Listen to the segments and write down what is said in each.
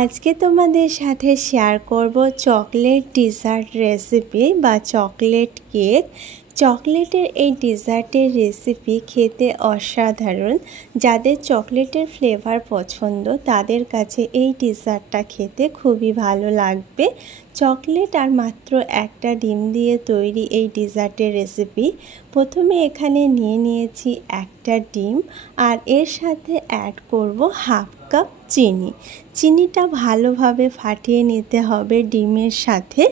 আজকে তোমাদের সাথে শেয়ার করব চকলেট ডিজার্ট রেসিপি বা চকলেট কেক। চকলেটের এই ডিজার্টের রেসিপি খেতে অসাধারণ। যাদের চকলেটের ফ্লেভার পছন্দ তাদের কাছে এই ডিজার্টটা খেতে খুবই ভালো লাগবে। চকলেট আর মাত্র একটা ডিম দিয়ে তৈরি এই ডিজার্টের রেসিপি। প্রথমে এখানে নিয়েছি একটা ডিম আর এর সাথে অ্যাড করব হাফ কাপ চিনি। চিনিটা ভালোভাবে ফাটিয়ে নিতে হবে ডিমের সাথে।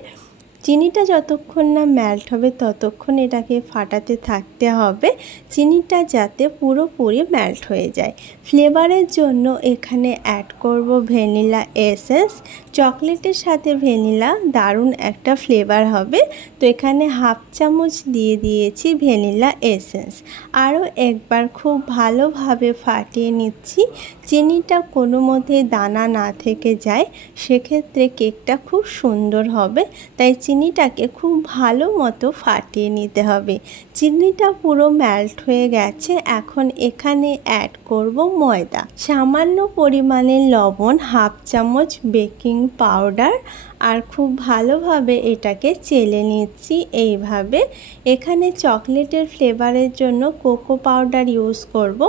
চিনিটা যতক্ষণ না মেল্ট হবে ততক্ষণ এটাকে ফাটাতে থাকতে হবে, চিনিটা যাতে পুরোপুরি মেল্ট হয়ে যায়। ফ্লেভারের জন্য এখানে অ্যাড করব ভ্যানিলা এসেন্স। চকলেটের সাথে ভ্যানিলা দারুণ একটা ফ্লেভার হবে, তো এখানে হাফ চামচ দিয়ে দিয়েছি ভ্যানিলা এসেন্স। আরও একবার খুব ভালোভাবে ফাটিয়ে নিচ্ছি। চিনিটা কোনো মতেই দানা না থেকে যায়, সেক্ষেত্রে কেকটা খুব সুন্দর হবে। তাই চিনিটাকে খুব ভালো মতো ফাটিয়ে নিতে হবে। চিনিটা পুরো মেল্ট হয়ে গেছে। এখন এখানে অ্যাড করব ময়দা, সামান্য পরিমাণে লবণ, হাফ চামচ বেকিং পাউডার আর খুব ভালোভাবে এটাকে চেলে নিচ্ছি এইভাবে। এখানে চকলেটের ফ্লেভারের জন্য কোকো পাউডার ইউজ করব।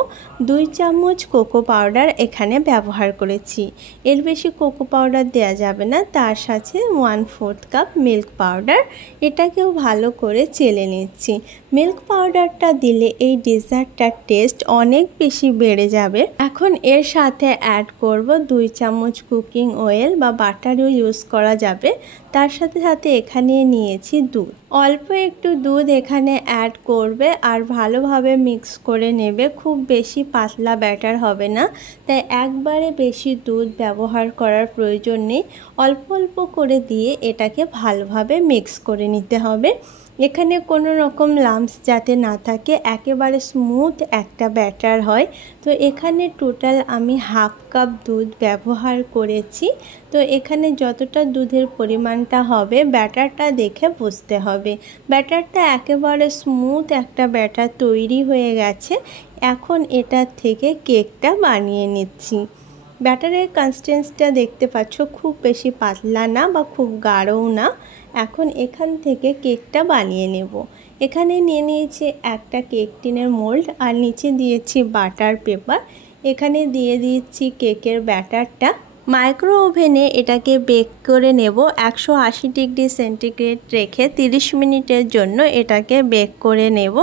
2 চামচ কোকো পাউডার এখানে ব্যবহার করেছি। এর বেশি কোকো পাউডার দেওয়া যাবে না। তার সাথে 1/4 কাপ মিল্ক পাউডার, এটাকেও ভালো করে চেলে নিচ্ছি। মিল্ক পাউডারটা দিলে এই ডেজার্টটার টেস্ট অনেক বেশি বেড়ে যাবে। এখন এর সাথে অ্যাড করব 2 চামচ কুকিং অয়েল বা বাটারও ইউজ করা যাবে। তার সাথে সাথে এখানে নিয়েছি দুধ। অল্প একটু দুধ এখানে অ্যাড করবে আর ভালোভাবে মিক্স করে নেবে। খুব বেশি পাতলা ব্যাটার হবে না, তাই একবারে বেশি দুধ ব্যবহার করার প্রয়োজন নেই। অল্প অল্প করে দিয়ে এটাকে ভালোভাবে মিক্স করে নিতে হবে। এখানে কোনো রকম লাম্পস যাতে না থাকে, একেবারে স্মুথ একটা ব্যাটার হয়। তো এখানে টোটাল আমি হাফ কাপ দুধ ব্যবহার করেছি। তো এখানে যতটা দুধের পরিমাণটা হবে ব্যাটারটা দেখে বুঝতে হবে। ব্যাটারটা একেবারে স্মুথ একটা ব্যাটার তৈরি হয়ে গেছে। এখন এটার থেকে কেকটা বানিয়ে নিচ্ছি। ব্যাটারের কনসিস্টেন্সিটা দেখতে পাচ্ছ, খুব বেশি পাতলা না বা খুব গাঢ়ও না। এখন এখান থেকে কেকটা বানিয়ে নেব। এখানে নিয়েছি একটা কেক টিনের মোল্ড আর নিচে দিয়েছি বাটার পেপার। এখানে দিয়ে দিচ্ছি কেকের ব্যাটারটা। মাইক্রো ওভেনে এটাকে বেক করে নেব 180 ডিগ্রি সেন্টিগ্রেড রেখে 30 মিনিটের জন্য এটাকে বেক করে নেব।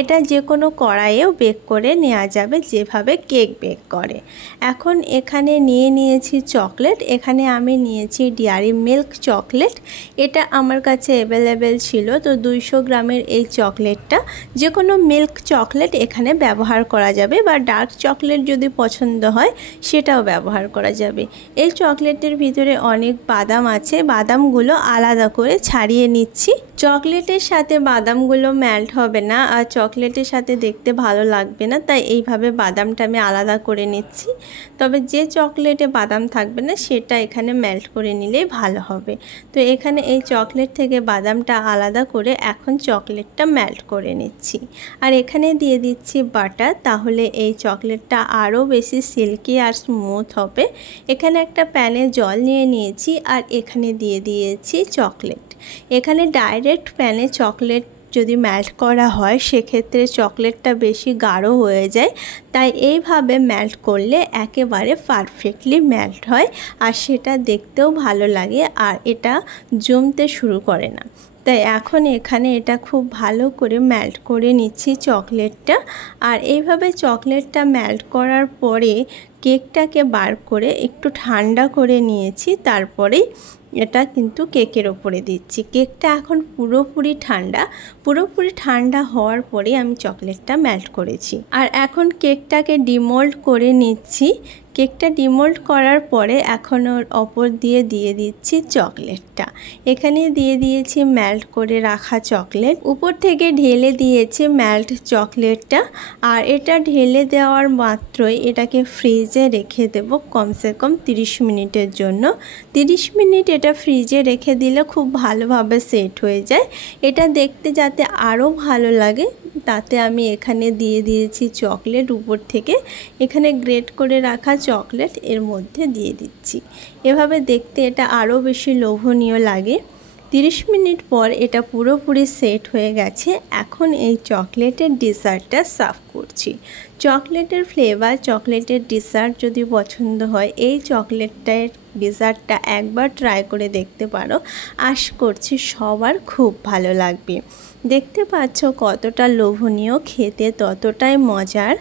এটা যে কোনো কড়াইয়েও বেক করে নেওয়া যাবে, যেভাবে কেক বেক করে। এখন এখানে নিয়েছি চকলেট। এখানে আমি নিয়েছি ডেয়ারি মিল্ক চকলেট। এটা আমার কাছে অ্যাভেলেবেল ছিল, তো 200 গ্রামের এই চকলেটটা। যে কোনো মিল্ক চকলেট এখানে ব্যবহার করা যাবে বা ডার্ক চকলেট যদি পছন্দ হয় সেটাও ব্যবহার করা যাবে। এই চকলেটের ভিতরে অনেক বাদাম আছে, বাদামগুলো আলাদা করে ছাড়িয়ে নিচ্ছি। চকলেটের সাথে বাদামগুলো মেল্ট হবে না আর চকলেটের সাথে দেখতে ভালো লাগবে না, তাই এইভাবে বাদামটা আমি আলাদা করে নিচ্ছি। তবে যে চকলেটে বাদাম থাকবে না সেটা এখানে মেল্ট করে নিলেই ভালো হবে। তো এখানে এই চকলেট থেকে বাদামটা আলাদা করে এখন চকলেটটা মেল্ট করে নিচ্ছি। আর এখানে দিয়ে দিচ্ছি বাটার, তাহলে এই চকলেটটা আরও বেশি সিল্কি আর স্মুথ হবে। এখানে একটা প্যানে জল নিয়ে নিয়েছি আর এখানে দিয়ে দিয়েছি চকলেট। এখানে ডাইরেক্ট প্যানে চকলেট যদি মেল্ট করা হয় সেক্ষেত্রে চকলেটটা বেশি গাঢ় হয়ে যায়, তাই এইভাবে মেল্ট করলে একেবারে পারফেক্টলি মেল্ট হয় আর সেটা দেখতেও ভালো লাগে আর এটা জমতে শুরু করে না। তাই এখন এখানে এটা খুব ভালো করে মেল্ট করে নিচ্ছি চকলেটটা। আর এইভাবে চকলেটটা মেল্ট করার পরে কেকটাকে বার করে একটু ঠান্ডা করে নিয়েছি, তারপরেই এটা কিন্তু কেকের ওপরে দিচ্ছি। কেকটা এখন পুরোপুরি ঠান্ডা হওয়ার পরে আমি চকলেটটা মেল্ট করেছি। আর এখন কেকটাকে ডিমোল্ড করে নিচ্ছি। কেকটা ডিমোল্ড করার পরে এখন ওর ওপর দিয়ে দিচ্ছি চকলেটটা। এখানে দিয়ে দিয়েছি মেল্ট করে রাখা চকলেট, উপর থেকে ঢেলে দিয়েছি মেল্ট চকলেটটা। আর এটা ঢেলে দেওয়ার মাত্রই এটাকে ফ্রিজে রেখে দেব কমসে কম 30 মিনিটের জন্য। 30 মিনিট এটা ফ্রিজে রেখে দিলে খুব ভালোভাবে সেট হয়ে যায়। এটা দেখতে যাতে আরও ভালো লাগে তাতে আমি এখানে দিয়ে দিয়েছি চকলেট উপর থেকে। এখানে গ্রেট করে রাখা চকলেট এর মধ্যে দিয়ে দিচ্ছি। এভাবে দেখতে এটা আরও বেশি লোভনীয় লাগে। 30 মিনিট পর এটা পুরোপুরি সেট হয়ে গেছে। এখন এই চকলেটের ডেজার্টটা সার্ভ করছি। চকলেটের ফ্লেভার, চকলেটের ডেজার্ট যদি পছন্দ হয়, এই চকলেটের ডেজার্টটা একবার ট্রাই করে দেখতে পারো। আশা করছি সবার খুব ভালো লাগবে। দেখতে পাচ্ছ কতটা লোভনীয়, খেতে ততটাই মজার।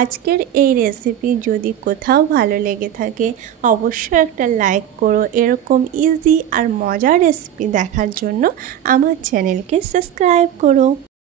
আজকের এই রেসিপি যদি কোথাও ভালো লেগে থাকে অবশ্যই একটা লাইক করো। এরকম ইজি আর মজার রেসিপি দেখার জন্য আমার চ্যানেলকে সাবস্ক্রাইব করো।